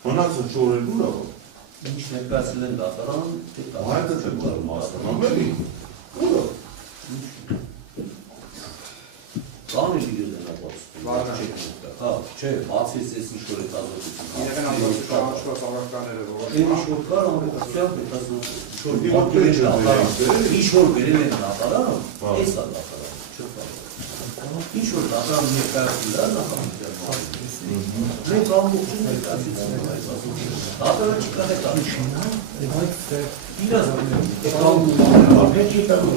Մնացը չորել ուր է ինչ ներկայացել են դատարան այդ է մասնամելի ուր է Կան էլի գերնապացություն հա, չէ, բացից ես ինչ-որ հետազոտություն իրեն ամբողջված ավականները ինչ-որ կար ամբողջությամբ հետազոտություն ինչ-որ բերել են դատարան, ես է դատարան, ինչ-որ դատարան ներկայացել է նախամիջյան մենք ամբողջին ներկայացեցին դատարան չկա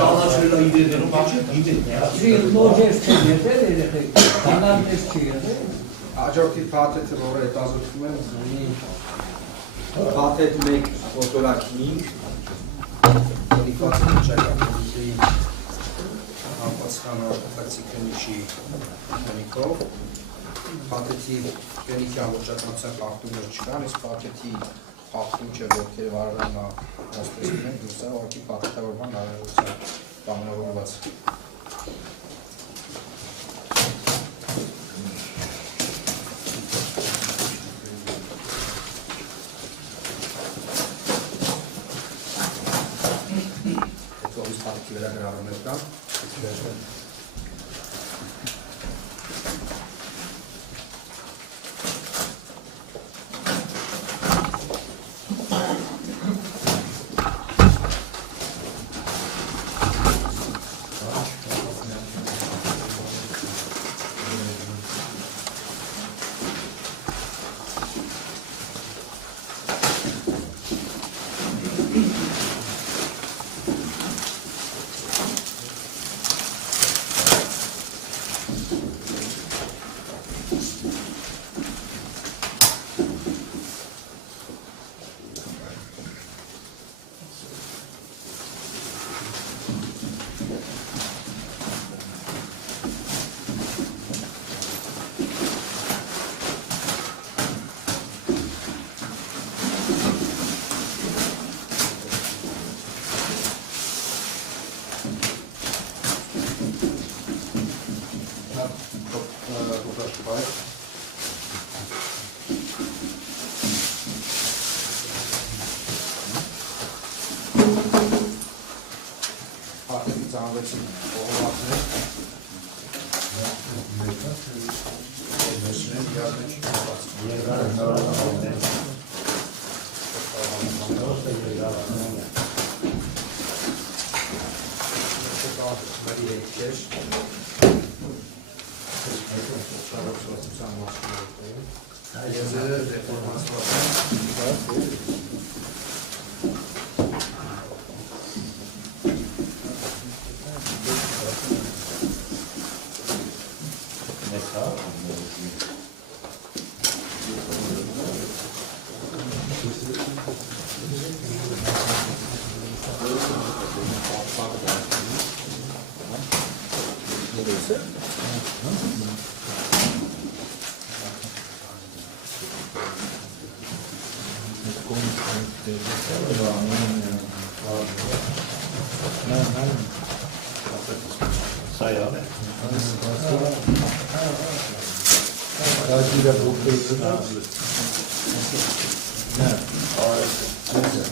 ճանաչել է իրերներում նոջեր չի եղել երեխեք, բանալներ չի եղել Աջորդի փաթեթը, որը հետազոտվում է, ունի փաթեթ 1 ֆոտորակ 5 դիվացի ճակատի համապատասխանատվացի քննիչի քննիկով փաթեթի քննիչի ամբողջականության խախտումներ չկան, իսկ փաթեթի խախտում չէ, ովքեր վարվել նա հաստատում են, դուրս է ուղղակի փաթեթավորման արարողության կանոնավորված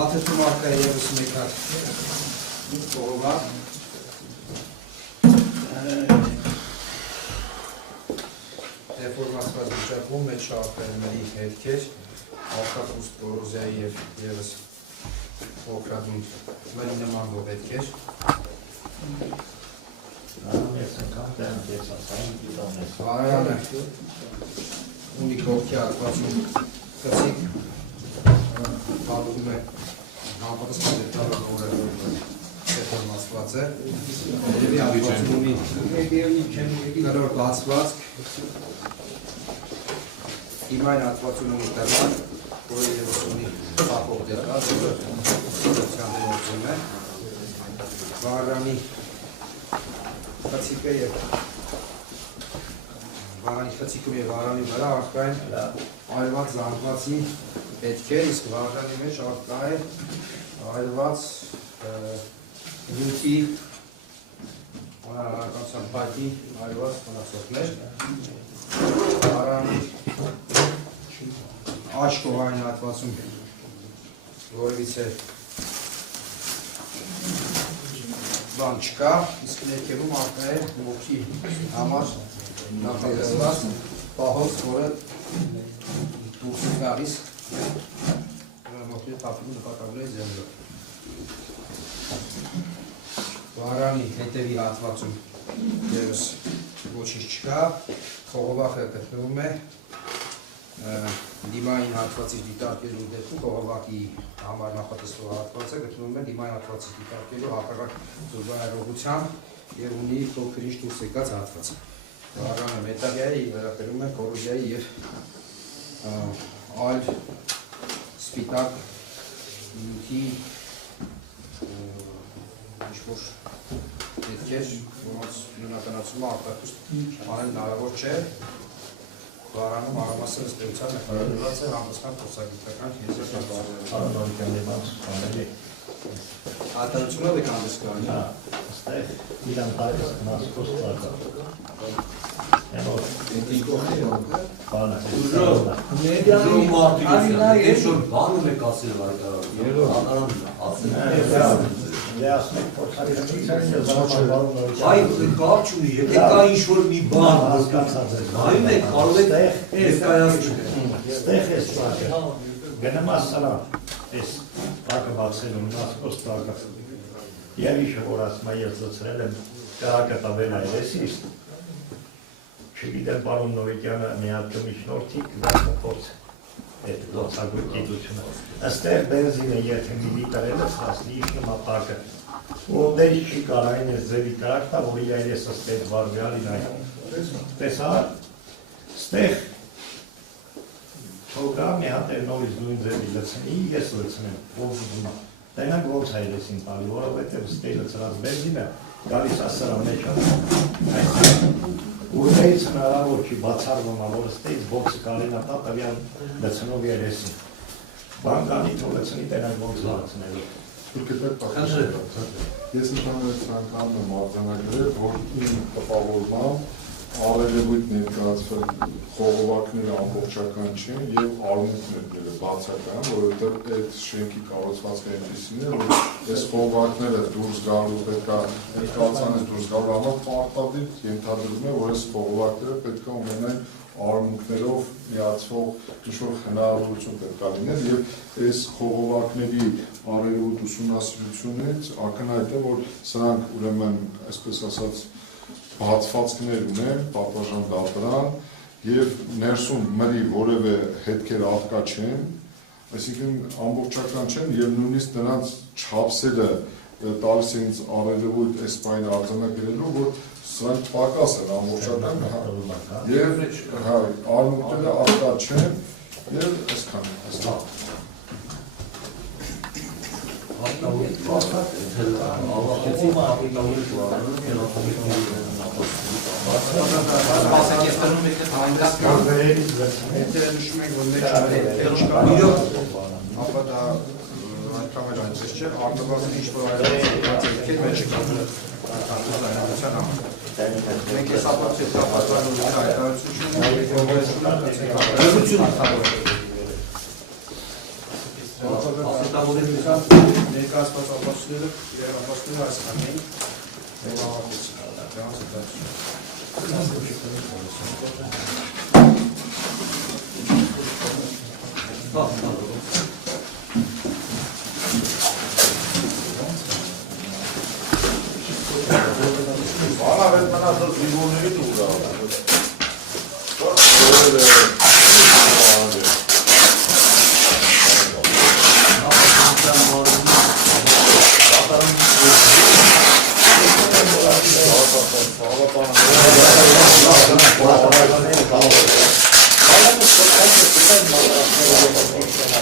Աթեթում արկա եվս մեկ հատ կողովա դեֆորմացված վիճակում մեջ շարքերների հետքեր ալկատուստ կորոզիայի և եվս օկրադուն մերի նմանվող հետքեր Արանը ունի կողքի արկվածում կծիկ պատում է համապատասխան դետալը որը դեֆորմացված է երևի արկվածում ունի կրոր բացվածք իմ այն արկվածում ունի տրվան որը ևս ունի փակող դեղած, որը սոցիալ դերություն է, վարանի խցիկը և վարանի խցիկում և վարանի վրա արկա են այրված զանգվածի պետքեր, իսկ վարանի մեջ արկա է այրված նյութի անարարականության պայթի այրված մնացորդներ, վարանի աչ կողային հատվածում որևից է բան չկա, իսկ ներքևում արկա է ոգի համար նախատեսված պահոց, որը դուրս է գալիս ոգի թափելու նկատագրի ձևերով։ Վարանի հետևի հատվածում ևս ոչինչ չկա, խողովակը գտնվում է դիմային հատվածից դիտարկելու դեպքում խողովակի համար նախատեսվող հատվածը գտնվում է դիմային հատվածից դիտարկելու հակառակ զուգահեռողությամբ և ունի փոքր-ինչ դուրս եկած հատված։ Վարանը մետաղյայի վերաբերում է կոռոզիայի և այլ սպիտակ նյութի ինչ-որ պետքեր, որոնց նույնականացումը արտակուստ անել հնարավոր չէ, վարանում առամասը ըստեյության նկարագրված է համապատասխան փորձագիտական արտադրությունը եք հանդես կրանի։ Այստեղ իրան տարես մասկոս բանը մեկ ասել Այ կապ չունի, եթե կա ինչ-որ մի բան նայում եք, կարող եք ներկայացնել։ Ստեղ ես պակը, գնեմ ասալա, ես պակը բացելում, մասկոս պակը, և իշը որ ասմա ես զծրել եմ կրակը տավել այրեսիս, չգիտեմ պարոն Նովիկյանը մի հատ կմիշնորդի կդասը փորձ այդ լոցագույն գիտությունը։ Աստեղ բենզին է եթե մի լիտր էլս հասնի իշնը մապակը, ու դեր չի կարային ես ձևի կրակտա, որի այրես աստեղ վարգալին այն։ Տեսա, ստեղ թողա մի հատ էր նորից նույն ձևի լցնի, ես լցնեմ, ով զուզումա։ Տենակ ոնց այրեսին տալի, որովհետև ստեղ լցրած բենզինը գալիս ասարա մեջ Ուրդեից հնարավոր չի բացարվում, որ ստեից բոքսը կարին ատա տվյան լցնով երեսին։ Բան գանի թող լցնի տենակ ոնց լացնելու։ Ես ընդհանրապես ցանկանում եմ արձանագրել, որ իմ տպավորմամբ արևելույթ ներկայացվել խողովակները ամբողջական չեն և արմունկները բացական, որովհետև այդ շենքի կառուցվածքը այնպիսին է, որ այս խողովակները դուրս գալու պետք է ներկայացնես դուրս գալու համար պարտադիր ենթադրվում է, որ այս խողովակները պետք է ունենային արմունկներով միացվող ինչ-որ հնարավորություն պետք է լինել և այս խողովակների արևելույթ ուսումնասիրությունից ակնհայտ է, որ սրանք ուրեմն, այսպես ասած, բացվածքներ ունեն, պատվաժան դատարան և ներսում մրի որևէ հետքեր աղկա չեն, այսինքն ամբողջական չեն և նույնիսկ նրանց չափսերը տալիս է ինձ արևելույթ այս բանը արձանագրելու, որ սրանք պակաս են ամբողջական և արմունկները աղկա չեն և այսքան ներկայացված ապացույցները իրականացնելու այսքանն էին Բանավետ մնացած զիվորների դուր Ալա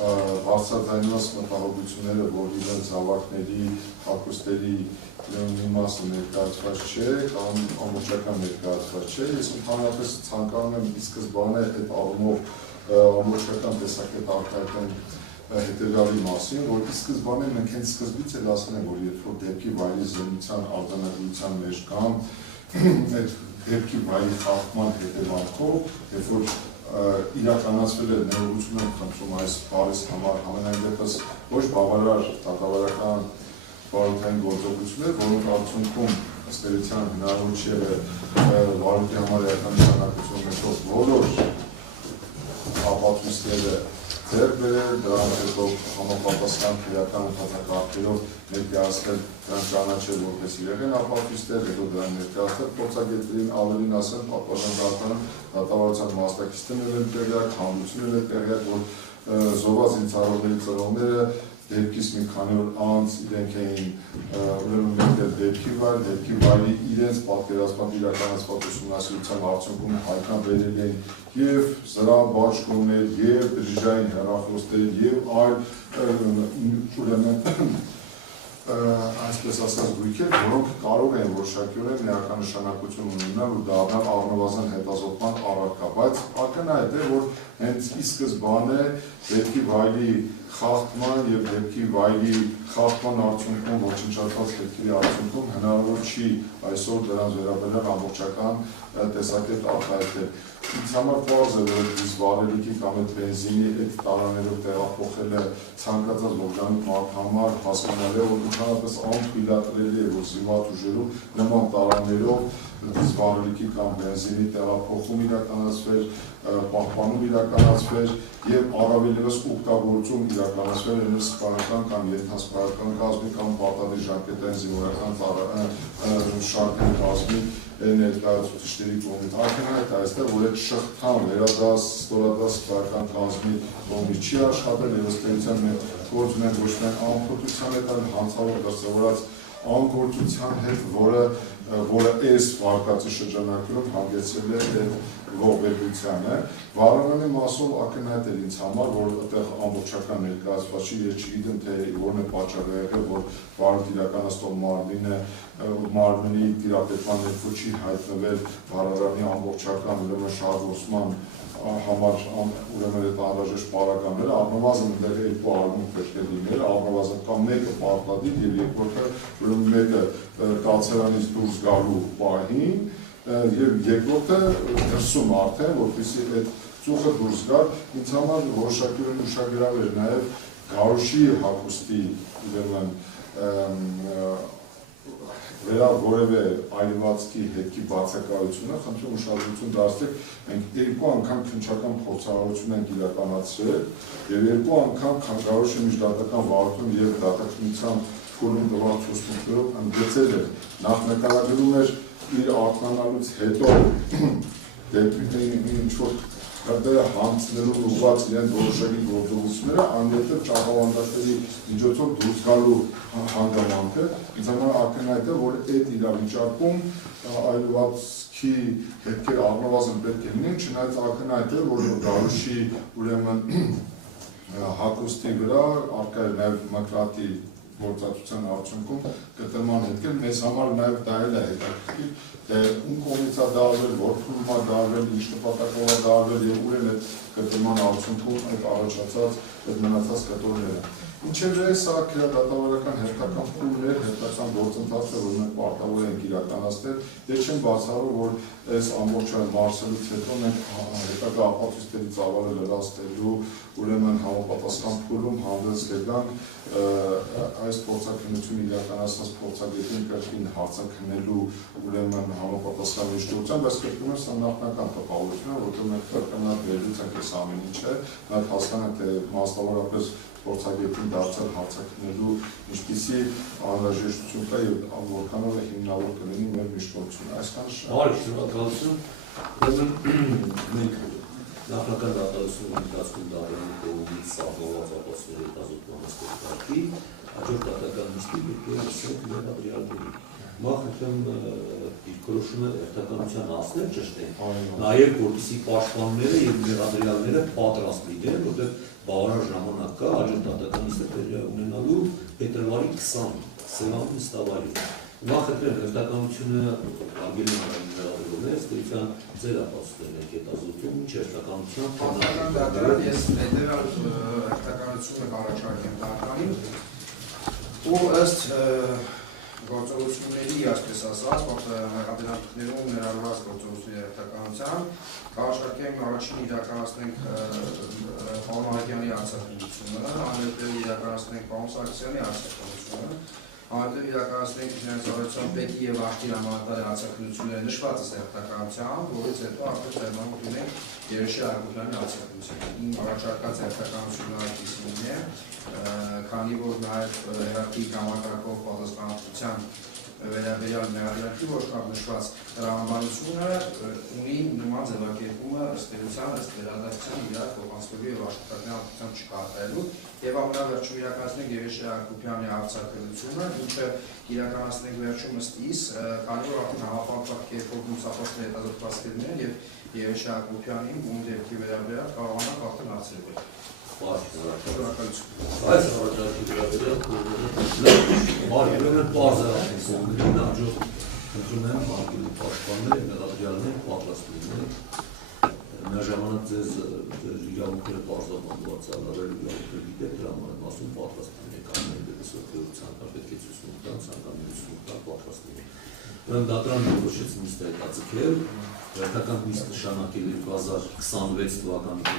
Բարձրաձայնված մտահոգությունները, որ իրենց զավակների, հագուստերի մի մասը ներկայացված չէ, կամ ամբողջական ներկայացված չէ, ես ընդհանրապես ցանկանում եմ ի սկզբանե այդ առումով ամբողջական տեսակետ արտահայտեմ հետևյալի մասին, որ ի սկզբանե մենք հենց սկզբից էլ ասել ենք, որ երբ որ դեպքի վայրի զինության արձանագրության մեջ կամ այդ դեպքի վայրի խախտման հետևանքով, երբ որ իրականացվել է ներողություն եմ խնդրում այս բառից համար ամենայն դեպս ոչ բավարար դատավարական բարոյական գործողություններ, որոնք արդյունքում ըստ էության հնարավոր չի եղել վարույթի համար էական նշանակություն ունեցող բոլոր ապացույցները ձեռք բերել, դրանց հետո համապատասխան քրեական ընթացակարգերով ներկայացնել, դրանք ճանաչել որպես իրական ապացույցներ, հետո դրանք ներկայացնել փորձագետներին, ավելին ասեմ, պատասխանատվական դատավարության մասնակիցներն են տեղյակ, հանրությունն է տեղյակ, որ զոհված զինծառայողների ծնողները դեպքից մի քանի օր անց իրենք էին ուրեմն մեկնել դեպքի վայրի իրենց պատկերացված իրականացված ուսումնասիրության արդյունքում հայկան բերել էին եւ զրահ-բաճկոններ, եւ բջջային հեռախոսներ, եւ այլ ուրեմն այսպես ասած գույքեր, որոնք կարող են որոշակիորեն միականնշանակություն ունենալ ու դառնալ առնվազն հետազոտման առարկա, բայց ակնհայտ է, որ հենց ի սկզբանե դեպքի վայրի խախտման եւ դեպքի վայրի խախտման արդյունքում ոչնչացված հետքերի արդյունքում հնարավոր չի այսօր դրանց վերաբերյալ ամբողջական տեսակետ արտահայտել։ Ինձ համար պարզ է, որ այս վարելիքի կամ այդ բենզինի այդ տարաներով տեղափոխելը ցանկացած ողջամիտ մարդ համար հասկանալի է, որ ընդհանրապես անթույլատրելի է, որ զինված ուժերում նման տարաներով այս վարելիքի կամ բենզինի տեղափոխում իրականացվեր, պահպանում իրականացվեր եւ առավել ևս օգտագործում իրականացվեր հենց սպանական կամ ենթասպանական կազմի կամ պատանի ժամկետային զինվորական շարքերի կազմի ներկայացուցիչների կողմից ակնհայտ այստեղ, որ այդ շղթան վերադաս, ստորադաս սպանական կազմի կողմից չի աշխատել եւ ըստ էության մենք գործ ունենք ոչ միայն անփոփոխության հետ, այլ հանցավոր դրսևորած անկործության հետ, որը այս վարկածի շրջանակներում հանգեցրել է այդ ողբերգությանը, վարողների մասով ակնհայտ է ինձ համար, որ այդտեղ ամբողջական ներկայացված չի, ես չգիտեմ թե որն է պատճառը եղել, որ վարորդ իրականացնող մարմինի տիրապետման ներքո չի հայտնվել վարարանի ամբողջական ուրեմն շահագործման համար ուրեմն այդ անհրաժեշտ պարագաները, առնվազն այնտեղ երկու արմունք պետք է լինել, առնվազն կամ մեկը պարտադիր եւ երկրորդը ուրեմն մեկը կացարանից դուրս գալու պահին եւ երկրորդը դրսում արդեն, որպեսզի այդ ծուխը դուրս գար, ինձ համար որոշակիորեն ուշագրավ էր նաեւ Գարուշի հագուստի ուրեմն վերա որևէ այլվածքի հետքի բացակայությունը, խնդրում ուշադրություն դարձրեք, մենք 2 անգամ քննչական փորձառություն ենք իրականացրել եւ 2 անգամ քանքարոշի միջդատական վարություն եւ դատաքննության փուլում տված ցուցմունքներով ընդգծել է նախ նկարագրում էր իր ակնանալուց հետո դեպի ինչ-որ հրդեհը հանձնելու ուղղված իրեն որոշակի գործողությունները անհետև ճապավանդակների միջոցով դուրս գալու հանգամանք է, ինձ համար ակնհայտ է, որ այդ իրավիճակում այլվածքի հետքեր առնվազն պետք է լինեն, չնայած ակնհայտ է, որ Գարուշի ուրեմն հագուստի վրա առկա է նաև մկրատի գործածության արդյունքում կտրման հետքեր, մեզ համար նաև դա էլ է հետաքրքիր, ում կողմից է դարվել, որ փուլում է դարվել, ինչ նպատակով է դարվել եւ ուր են այդ կտրման արդյունքում այդ առաջացած այդ մնացած կտորները։ Ինչևէ, սա քրեադատավարական հերթական փուլներ, հերթական գործընթացը, որ մենք պարտավոր ենք իրականացնել, ես չեմ բացառում, որ այս ամբողջ մարսելուց հետո մենք հետագա ապացույցների ծավալը լրացնելու, ուրեմն համապատասխան փուլում հանդես կգանք այս փորձաքննությունը իրականացած փորձագետին կրկին հարցաքննելու ուրեմն համապատասխան միջոցով, բայց կրկնում եմ, սա նախնական տպավորություն է, որտեղ մենք կրկնած վերլուց ենք այս ամեն ինչը, մենք հասկանանք, թե մասնավորապես փորձագետին դարձել հարցաքննելու ինչպիսի անհրաժեշտություն կա եւ որքանով է հիմնավոր կլինի մեր միշտությունը։ Այսքան շնորհակալություն։ Մենք նախնական դատավարության ընթացքում դատարանի կողմից սահմանված ապացույցների հետազոտման ստեղծարկի հաջորդ դատական նիստի դուրսել մատերիալների։ Մախնեմ դիրքորոշումը հերթականության հասնել ճշտ է։ Նաև որպեսզի պաշտպանները եւ մեղադրյալները պատրաստ լինեն, որտեղ բավարար ժամանակ կա հաջորդ դատական նիստը ունենալու փետրվարի 20 Սևանում նստավայրում։ Մախնեմ հերթականությունը արգելում մեղադրողներ, ստիպության ձեր ապացույցներն եք հետազոտում, ինչ հերթականության դատարան ես հետեւյալ հերթականությունը կառաջարկեմ դատարանին ու ըստ գործողությունների, այսպես ասած, մեղադրանքներում ներառված գործողությունների հերթականության կառաջարկեմ առաջին իրականացնենք պարոն Ահակյանի արձակուրդությունը, անհետև իրականացնենք պարոն Սարգսյանի արձակուրդությունը, անհետև իրականացնենք ֆինանսավորության պետի եւ արտի համանadar արձակուրդությունները նշված ըստ հերթականության, որից հետո արդեն ձեռնամուխ ունենք Երեշի Արգուբյանի արձակուրդությունը։ Իմ առաջարկած հերթականությունը այդպիսին է, քանի որ նաև հերթի համակարգով պատասխանատվության վերաբերյալ մեղադրանքի որոշակի նշված տրամաբանությունը ունի նման ձևակերպումը ըստ էության, ըստ վերադարձության իր փոխանցվելու եւ աշխատանքի արտադրության չկատարելու եւ ամենավերջում իրականացնենք Երեշի Արգուբյանի արձակուրդությունը, ինչը իրականացնենք վերջում ըստ իս, քանի որ արդեն համապարփակ կերպով լուսապաստներ հետազոտված կլինեն եւ Երեշի Արգուբյանին ում դեպքի վերաբերյալ կարողանանք արդեն արձակել։ Շնորհակալություն։ Այս առաջարկի վերաբերյալ բարելավել բարձրացնել կողմերին հաջորդ ընդունում եմ արգելի պաշտպանները մեղադրյալներ պատրաստ լինեն միաժամանակ ձեզ իրավունքները բարձրացնված ալարել իրավունքները գիտեք դրա համար ասում պատրաստ լինեք ամեն դեպս օգնության պետք է ցույց տան ցանկամիություն տա պատրաստ լինեք Ուրեմն դատարանը որոշեց նիստը հետաձգել հերթական նիստ նշանակել 2026 թվականի